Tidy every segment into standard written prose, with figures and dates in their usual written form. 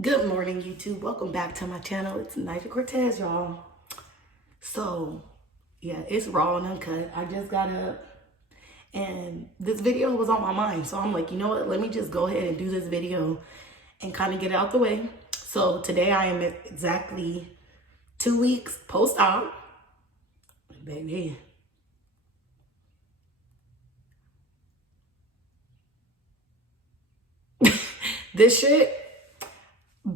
Good morning, YouTube. Welcome back to my channel. It's Naig'e, y'all. So, yeah, it's raw and uncut. I just got up and this video was on my mind. So I'm like, you know what? Let me just go ahead and do this video and kind of get it out the way. So today I am at exactly 2 weeks post-op. Baby. This shit,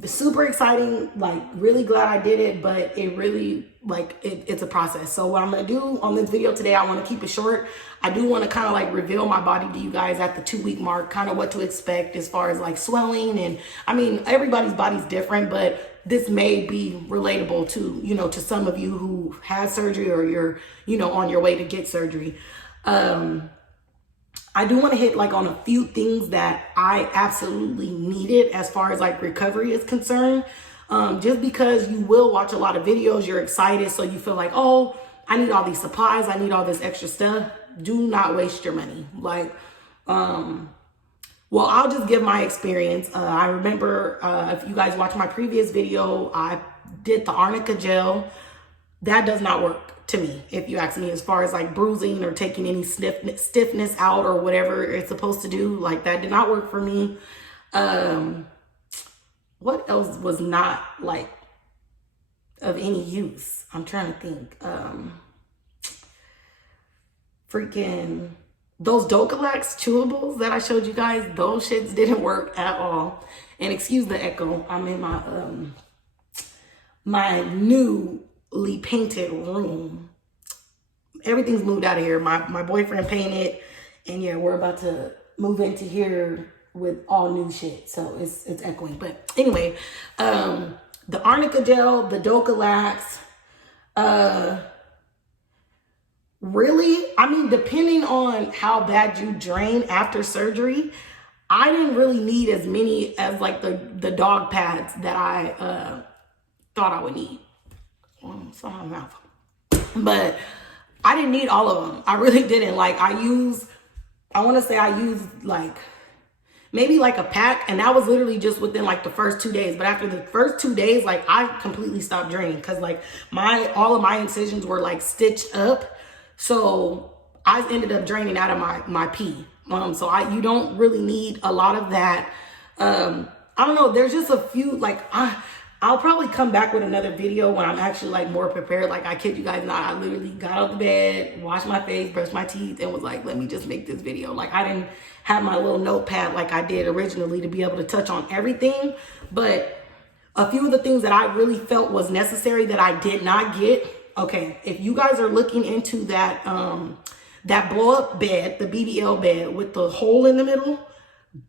super exciting, like really glad I did it, but it really it's a process. So what I'm gonna do on this video today, I want to keep it short. I do want to kind of like reveal my body to you guys at the 2-week mark, kind of what to expect as far as like swelling. And I mean, everybody's body's different, but this may be relatable to, you know, to some of you who had surgery or you're, you know, on your way to get surgery. I do want to hit like on a few things that I absolutely needed as far as like recovery is concerned. Just because you will watch a lot of videos, you're excited, so you feel like, oh, I need all these supplies, I need all this extra stuff. Do not waste your money. Like, well, I'll just give my experience. I remember if you guys watched my previous video, I did the arnica gel. That does not work to me, if you ask me, as far as like bruising or taking any stiffness out or whatever it's supposed to do. Like, that did not work for me. What else was not like of any use? I'm trying to think. Freaking those Docalax chewables that I showed you guys, those shits didn't work at all. And excuse the echo, I'm in my my newly painted room. Everything's moved out of here. My boyfriend painted, and yeah, we're about to move into here with all new shit. So it's echoing. But anyway, the arnica gel, the Docalax, really, I mean, depending on how bad you drain after surgery, I didn't really need as many as like the dog pads that I thought I would need. But I didn't need all of them. I really didn't. Like, I want to say I used like maybe like a pack, and that was literally just within like the first 2 days. But after the first 2 days, like, I completely stopped draining because like all of my incisions were like stitched up. So I ended up draining out of my pee. So you don't really need a lot of that. I don't know. There's just a few, like, I'll probably come back with another video when I'm actually like more prepared. Like, I kid you guys not, I literally got out of bed, washed my face, brushed my teeth, and was like, let me just make this video. Like, I didn't have my little notepad like I did originally to be able to touch on everything. But a few of the things that I really felt was necessary that I did not get. Okay, if you guys are looking into that that blow up bed, the BBL bed with the hole in the middle,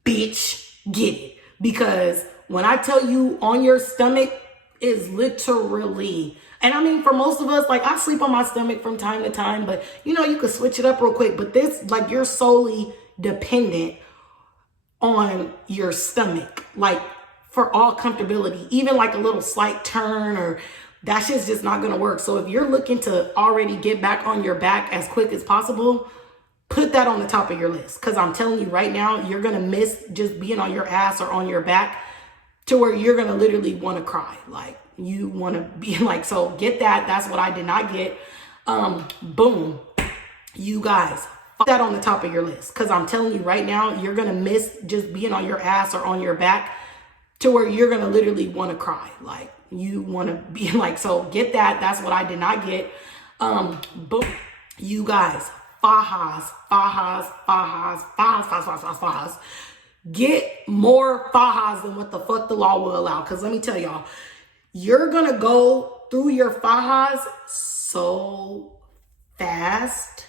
bitch, get it. Because when I tell you on your stomach is literally, and I mean, for most of us, like, I sleep on my stomach from time to time, but you know, you could switch it up real quick. But this, like, you're solely dependent on your stomach, like, for all comfortability. Even like a little slight turn, or that shit's just not gonna work. So if you're looking to already get back on your back as quick as possible, put that on the top of your list. Because I'm telling you right now, you're gonna miss just being on your ass or on your back to where you're gonna literally want to cry. Like, you want to be like, so get that. That's what I did not get. Boom, you guys, put that on the top of your list. Because I'm telling you right now, you're gonna miss just being on your ass or on your back to where you're gonna literally want to cry. Like, you want to be like, so get that. That's what I did not get. Boom, you guys, fajas. Get more fajas than what the fuck the law will allow. Because let me tell y'all, you're gonna go through your fajas so fast,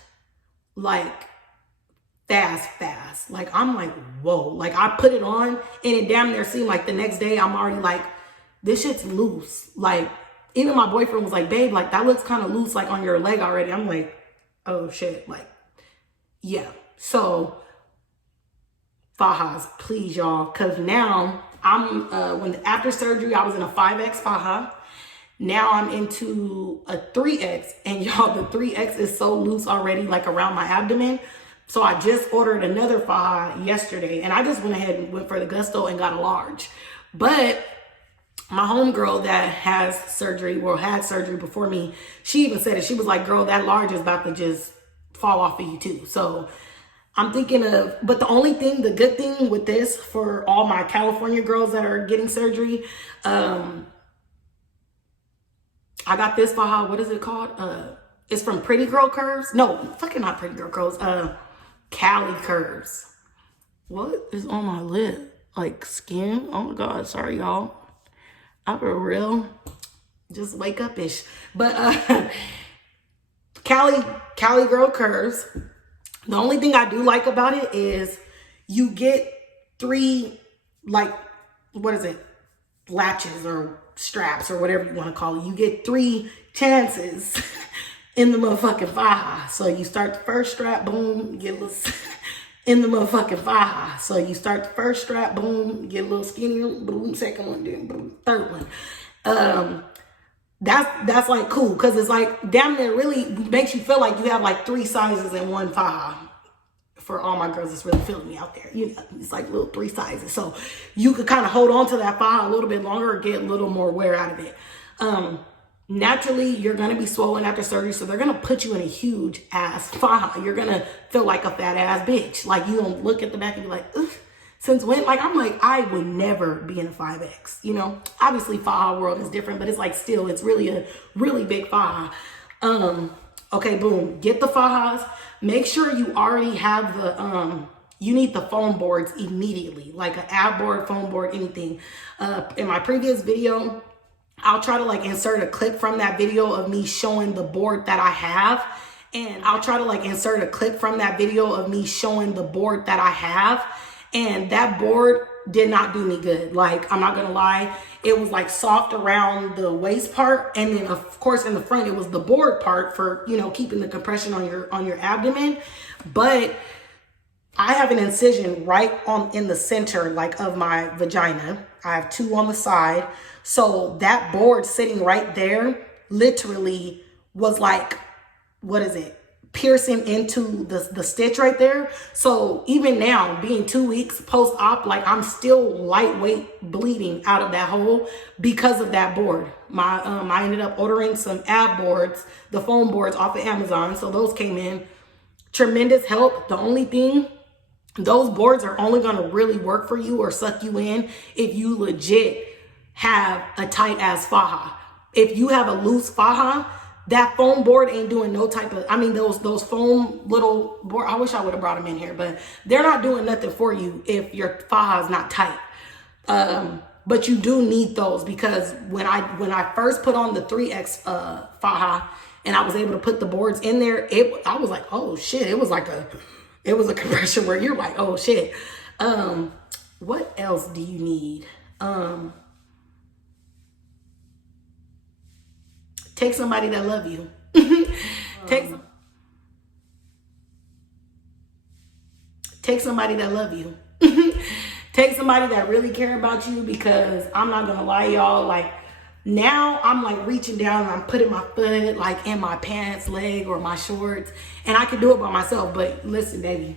like fast. Like, I'm like, whoa. Like, I put it on and it damn near seemed like the next day I'm already like, this shit's loose. Like, even my boyfriend was like, babe, like, that looks kind of loose, like, on your leg already. I'm like, oh shit. Like, yeah. So fajas, please, y'all. Because now I'm, after surgery, I was in a 5X faja. Now I'm into a 3X, and y'all, the 3X is so loose already, like around my abdomen. So I just ordered another faja yesterday, and I just went ahead and went for the gusto and got a large. But my homegirl that has surgery, or had surgery before me, she even said it. She was like, girl, that large is about to just fall off of you too. So I'm thinking of, but the good thing with this for all my California girls that are getting surgery, I got this faja. What is it called? It's from Pretty Girl Curves. No, fucking not Pretty Girl Curves. Cali Curves. What is on my lip? Like skin? Oh my God, sorry y'all. I for real just wake up-ish. But Cali Girl Curves. The only thing I do like about it is you get 3, like, what is it? Latches or straps or whatever you want to call it. You get 3 chances in the motherfucking faja. So you start the first strap, boom, get a little in the motherfucking faja. So you start the first strap, boom, get a little skinnier, boom, second one, then boom, third one. That's like cool, because it's like damn near really makes you feel like you have like 3 sizes in one faja. For all my girls that's really feeling me out there, you know, it's like little 3 sizes. So you could kind of hold on to that faja a little bit longer or get a little more wear out of it. Naturally, you're going to be swollen after surgery. So they're going to put you in a huge ass faja. You're going to feel like a fat ass bitch. Like you don't look at the back and be like, ugh, since when? Like, I'm like, I would never be in a 5X, you know, obviously faja world is different, but it's like still, it's really a really big faja. Okay, boom, get the fajas. Make sure you already have the, you need the foam boards immediately, like an ab board, foam board, anything. In my previous video, I'll try to like insert a clip from that video of me showing the board that I have. And I'll try to like insert a clip from that video of me showing the board that I have. And that board did not do me good. Like, I'm not gonna lie. It was like soft around the waist part. And then of course in the front, it was the board part for, you know, keeping the compression on your abdomen. But I have an incision right in the center, like of my vagina. I have 2 on the side. So that board sitting right there literally was like, what is it? Piercing into the stitch right there. So even now, being 2 weeks post-op, like I'm still lightweight bleeding out of that hole because of that board. I ended up ordering some ab boards, the foam boards off of Amazon. So those came in. Tremendous help. The only thing, those boards are only gonna really work for you or suck you in if you legit have a tight ass faja. If you have a loose faja, that foam board ain't doing no type of, I mean, those foam little board, I wish I would have brought them in here, but they're not doing nothing for you if your faja is not tight. But you do need those, because when I first put on the 3X faja and I was able to put the boards in there, I was like, oh shit, it was a compression where you're like, oh shit. What else do you need? Take somebody that love you. Take somebody that love you. Take somebody that really care about you, because I'm not gonna lie, y'all, like now I'm like reaching down and I'm putting my foot like in my pants leg or my shorts, and I can do it by myself. But listen, baby,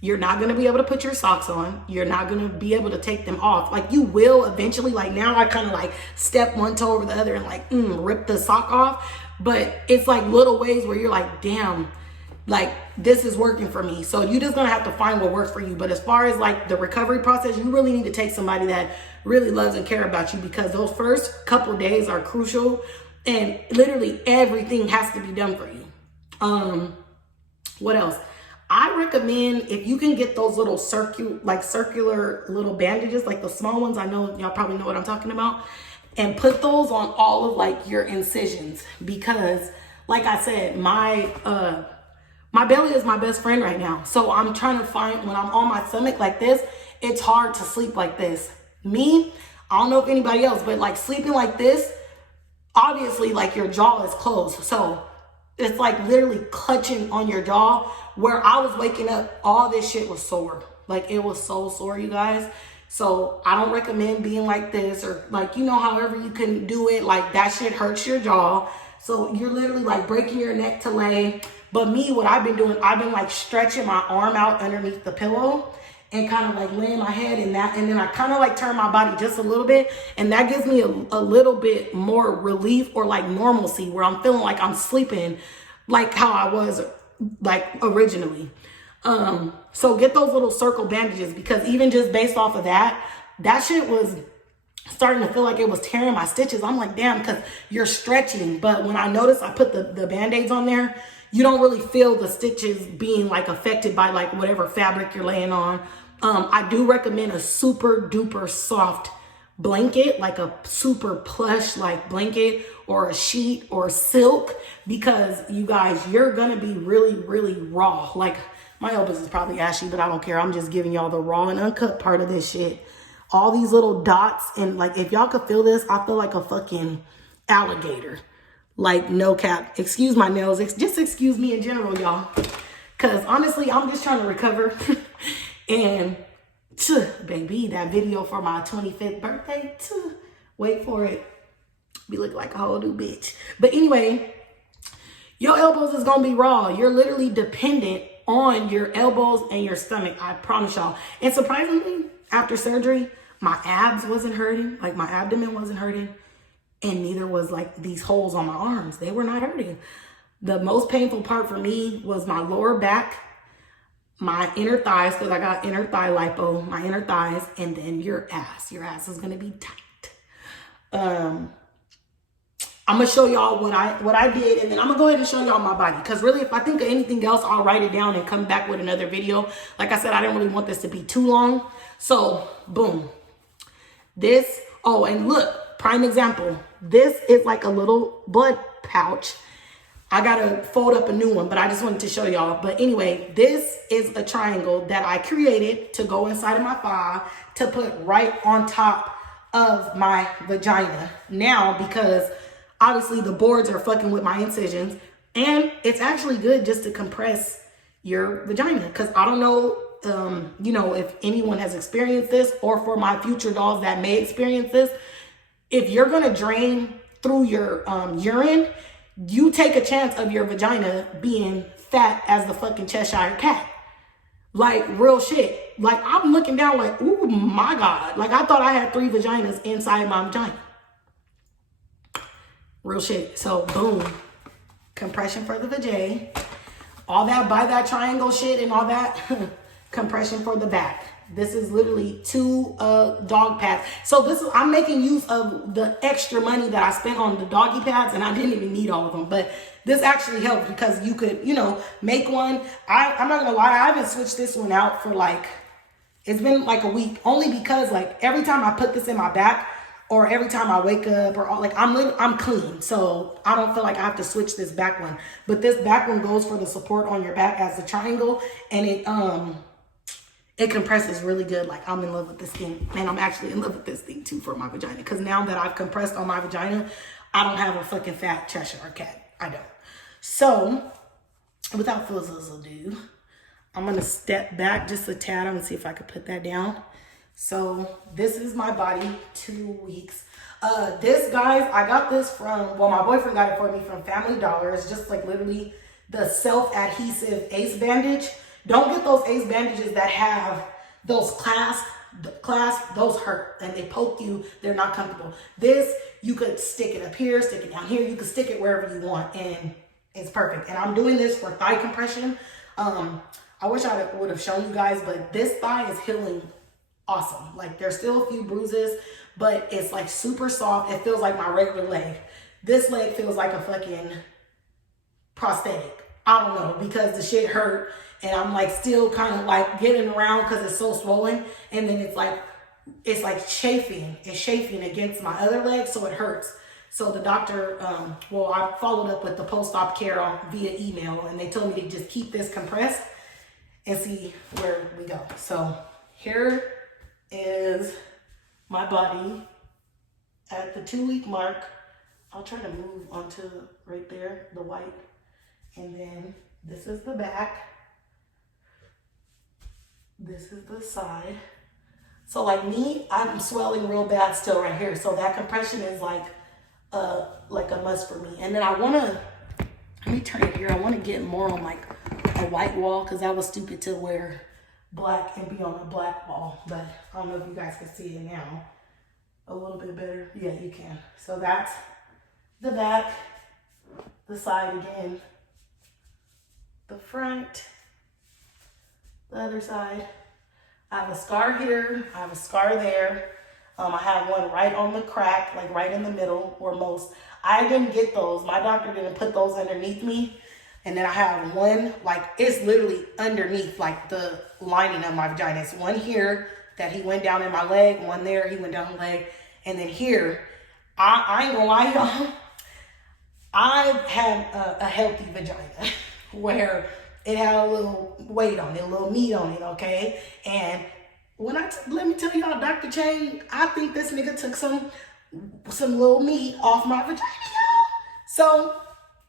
you're not going to be able to put your socks on. You're not going to be able to take them off. Like you will eventually. Like now I kind of like step one toe over the other and like rip the sock off. But it's like little ways where you're like, damn, like this is working for me. So you just going to have to find what works for you. But as far as like the recovery process, you really need to take somebody that really loves and care about you, because those first couple of days are crucial and literally everything has to be done for you. What else? I recommend, if you can get those little circular little bandages, like the small ones, I know y'all probably know what I'm talking about, and put those on all of like your incisions, because like I said, my belly is my best friend right now. So I'm trying to find, when I'm on my stomach like this, it's hard to sleep like this. Me, I don't know if anybody else, but like sleeping like this, obviously like your jaw is closed. So it's like literally clutching on your jaw, where I was waking up, all this shit was sore. Like it was so sore, you guys. So I don't recommend being like this, or like, you know, however you can do it. Like that shit hurts your jaw. So you're literally like breaking your neck to lay. But me, what I've been doing, I've been like stretching my arm out underneath the pillow and kind of like laying my head in that. And then I kind of like turn my body just a little bit. And that gives me a little bit more relief, or like normalcy, where I'm feeling like I'm sleeping like how I was like originally. So get those little circle bandages, because even just based off of that shit was starting to feel like it was tearing my stitches. I'm like, damn, because you're stretching. But when I noticed I put the band-aids on there, you don't really feel the stitches being like affected by like whatever fabric you're laying on. I do recommend a super duper soft blanket, like a super plush like blanket or a sheet or silk, because you guys, you're gonna be really, really raw. Like my elbows is probably ashy, but I don't care. I'm just giving y'all the raw and uncut part of this shit. All these little dots, and like if y'all could feel this, I feel like a fucking alligator. Like no cap. Excuse my nails. Just excuse me in general, y'all. Cause honestly, I'm just trying to recover. And baby, that video for my 25th birthday, wait for it. Be looking like a whole new bitch. But anyway, your elbows is gonna be raw. You're literally dependent on your elbows and your stomach. I promise y'all. And surprisingly, after surgery, my abs wasn't hurting. Like my abdomen wasn't hurting. And neither was like these holes on my arms. They were not hurting. The most painful part for me was my lower back, my inner thighs, because I got inner thigh lipo, my inner thighs, and then your ass. Your ass is gonna be tight. I'm gonna show y'all what I did, and then I'm gonna go ahead and show y'all my body. Because really, if I think of anything else, I'll write it down and come back with another video. Like I said, I didn't really want this to be too long. So boom. This, oh, and look, prime example. This is like a little blood pouch. I gotta fold up a new one, but I just wanted to show y'all. But anyway, this is a triangle that I created to go inside of my thigh to put right on top of my vagina. Now, because obviously the boards are fucking with my incisions, and it's actually good just to compress your vagina. Because I don't know, you know, if anyone has experienced this, or for my future dolls that may experience this, if you're gonna drain through your urine, you take a chance of your vagina being fat as the fucking Cheshire cat. Like real shit. Like I'm looking down like, oh my God. Like I thought I had 3 vaginas inside my vagina. Real shit. So boom, compression for the vajay. All that by that triangle shit and all that, compression for the back. This is literally 2 dog pads. So this is, I'm making use of the extra money that I spent on the doggy pads, and I didn't even need all of them. But this actually helps because you could, you know, make one. I'm not gonna lie, I haven't switched this one out for like, it's been like a week, only because like every time I put this in my back, or every time I wake up, or like I'm clean. So I don't feel like I have to switch this back one. But this back one goes for the support on your back as the triangle, and it compresses really good. Like I'm in love with this thing. Man, I'm actually in love with this thing too for my vagina. Because now that I've compressed on my vagina, I don't have a fucking fat Cheshire cat. I don't. So without further ado, I'm going to step back just a tad. I'm going to see if I could put that down. So this is my body, 2 weeks. This, guys, I got this from, well, my boyfriend got it for me from Family Dollar. It's just like literally the self-adhesive ace bandage. Don't get those ace bandages that have those clasps, those hurt and they poke you. They're not comfortable. This, you could stick it up here, stick it down here. You could stick it wherever you want, and it's perfect. And I'm doing this for thigh compression. I wish I would have shown you guys, but this thigh is healing awesome. Like there's still a few bruises, but it's like super soft. It feels like my regular leg. This leg feels like a fucking prosthetic. I don't know, because the shit hurt. And I'm like still kind of like getting around because it's so swollen. And then it's like chafing. It's chafing against my other leg, so it hurts. So the doctor, well, I followed up with the post-op care via email, and they told me to just keep this compressed and see where we go. So here is my body at the 2-week mark. I'll try to move onto right there, the white. And then this is the back. This is the side. So like me, I'm swelling real bad still right here. So that compression is like a must for me. And then I wanna, let me turn it here. I wanna get more on like a white wall because that was stupid to wear black and be on a black wall. But I don't know if you guys can see it now. A little bit better. Yeah, you can. So that's the back, the side again, the front, the other side. I have a scar here, I have a scar there. I have one right on the crack, like right in the middle where most. I didn't get those. My doctor didn't put those underneath me. And then I have one, like it's literally underneath like the lining of my vagina. It's one here that he went down in my leg, one there, he went down the leg. And then here, I ain't gonna lie, y'all. I had a healthy vagina where it had a little weight on it, a little meat on it, okay? And when let me tell y'all, Dr. Chang, I think this nigga took some little meat off my vagina, y'all. So,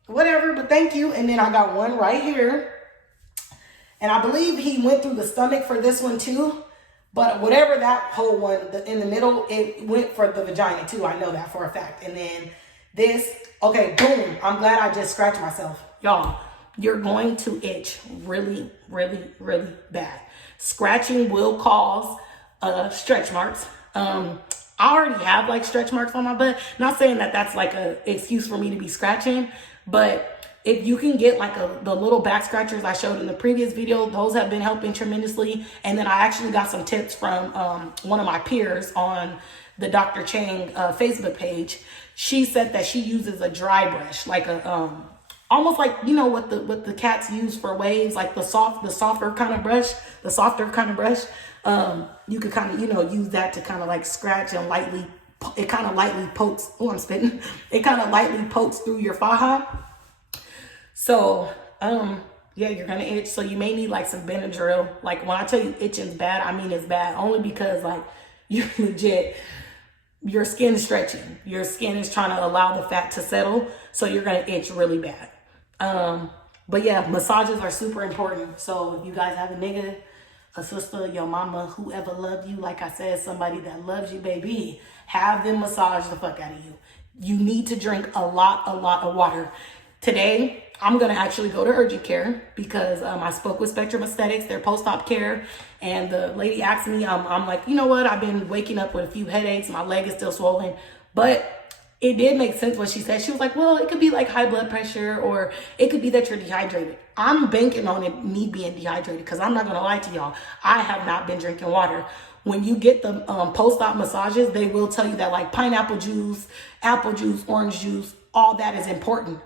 whatever, but thank you. And then I got one right here. And I believe he went through the stomach for this one too. But whatever that whole one, in the middle, it went for the vagina too. I know that for a fact. And then this, okay, boom. I'm glad I just scratched myself. Y'all, you're going to itch really, really, really bad. Scratching will cause stretch marks. I already have like stretch marks on my butt. Not saying that that's like an excuse for me to be scratching, but if you can get like the little back scratchers I showed in the previous video, those have been helping tremendously. And then I actually got some tips from one of my peers on the Dr. Chang Facebook page. She said that she uses a dry brush, like a almost like, you know, what the cats use for waves, like the softer kind of brush. You could kind of, you know, use that to kind of like scratch and lightly, it kind of lightly pokes, oh, I'm spitting. It kind of lightly pokes through your faja. So, yeah, you're gonna itch. So you may need like some Benadryl. Like when I tell you itching's bad, I mean it's bad only because like you're legit, your skin is stretching. Your skin is trying to allow the fat to settle. So you're gonna itch really bad. But yeah, massages are super important. So if you guys have a nigga, a sister, your mama, whoever loved you, like I said, somebody that loves you, baby, have them massage the fuck out of you. You need to drink a lot of water. Today, I'm gonna actually go to urgent care because I spoke with Spectrum Aesthetics, their post-op care, and the lady asked me, I'm like, you know what? I've been waking up with a few headaches. My leg is still swollen, but it did make sense what she said. She was like, well, it could be like high blood pressure or it could be that you're dehydrated. I'm banking on it, me being dehydrated, because I'm not gonna lie to y'all. I have not been drinking water. When you get the post-op massages, they will tell you that like pineapple juice, apple juice, orange juice, all that is important.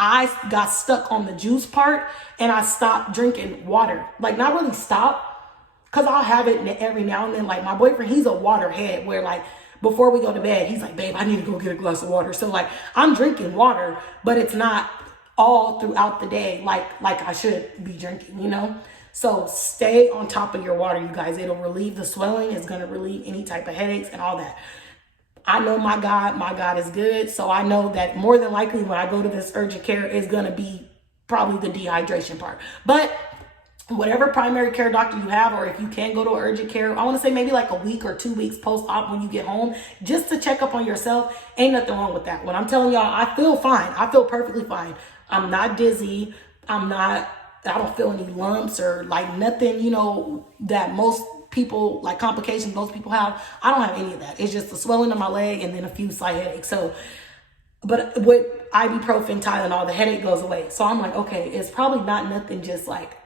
I got stuck on the juice part and I stopped drinking water. Like not really stop, because I'll have it every now and then. Like my boyfriend, he's a water head where like before we go to bed, he's like, babe, I need to go get a glass of water. So like I'm drinking water, but it's not all throughout the day like I should be drinking, you know? So stay on top of your water, you guys. It'll relieve the swelling. It's going to relieve any type of headaches and all that. I know my God is good. So I know that more than likely when I go to this urgent care, it's going to be probably the dehydration part. But whatever primary care doctor you have, or if you can go to urgent care, I want to say maybe like a week or 2 weeks post-op when you get home, just to check up on yourself. Ain't nothing wrong with that. When I'm telling y'all, I feel fine. I feel perfectly fine. I'm not dizzy. I don't feel any lumps or like nothing, you know, that most people, like complications most people have. I don't have any of that. It's just the swelling of my leg and then a few slight headaches. So, but with ibuprofen, Tylenol, the headache goes away. So I'm like, okay, it's probably not nothing just like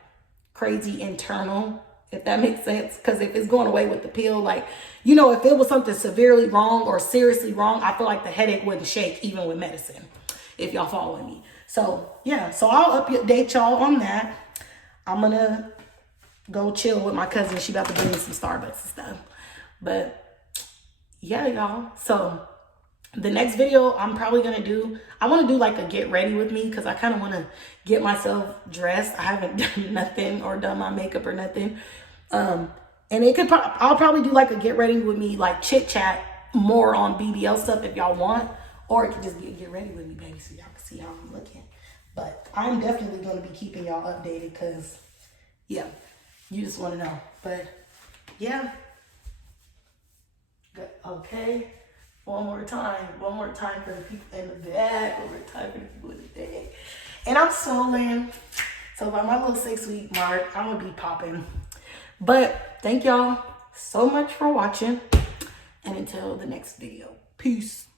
crazy internal, if that makes sense. Because if it's going away with the pill, like, you know, if it was something severely wrong or seriously wrong, I feel like the headache wouldn't shake even with medicine, if y'all following me. So yeah, so I'll update y'all on that. I'm gonna go chill with my cousin. She about to bring me some Starbucks and stuff. But yeah, y'all. So the next video I'm probably gonna do, I want to do like a get ready with me, because I kind of want to get myself dressed. I haven't done nothing or done my makeup or nothing. And it could I'll probably do like a get ready with me, like chit chat more on BBL stuff if y'all want, or it could just be a get ready with me, baby, so y'all can see how I'm looking. But I'm definitely going to be keeping y'all updated, because yeah, you just want to know. But yeah, Okay. One more time for the people in the back, one more time for the people in the back. And I'm swollen. So by my little 6-week mark, I'm gonna be popping. But thank y'all so much for watching. And until the next video, peace.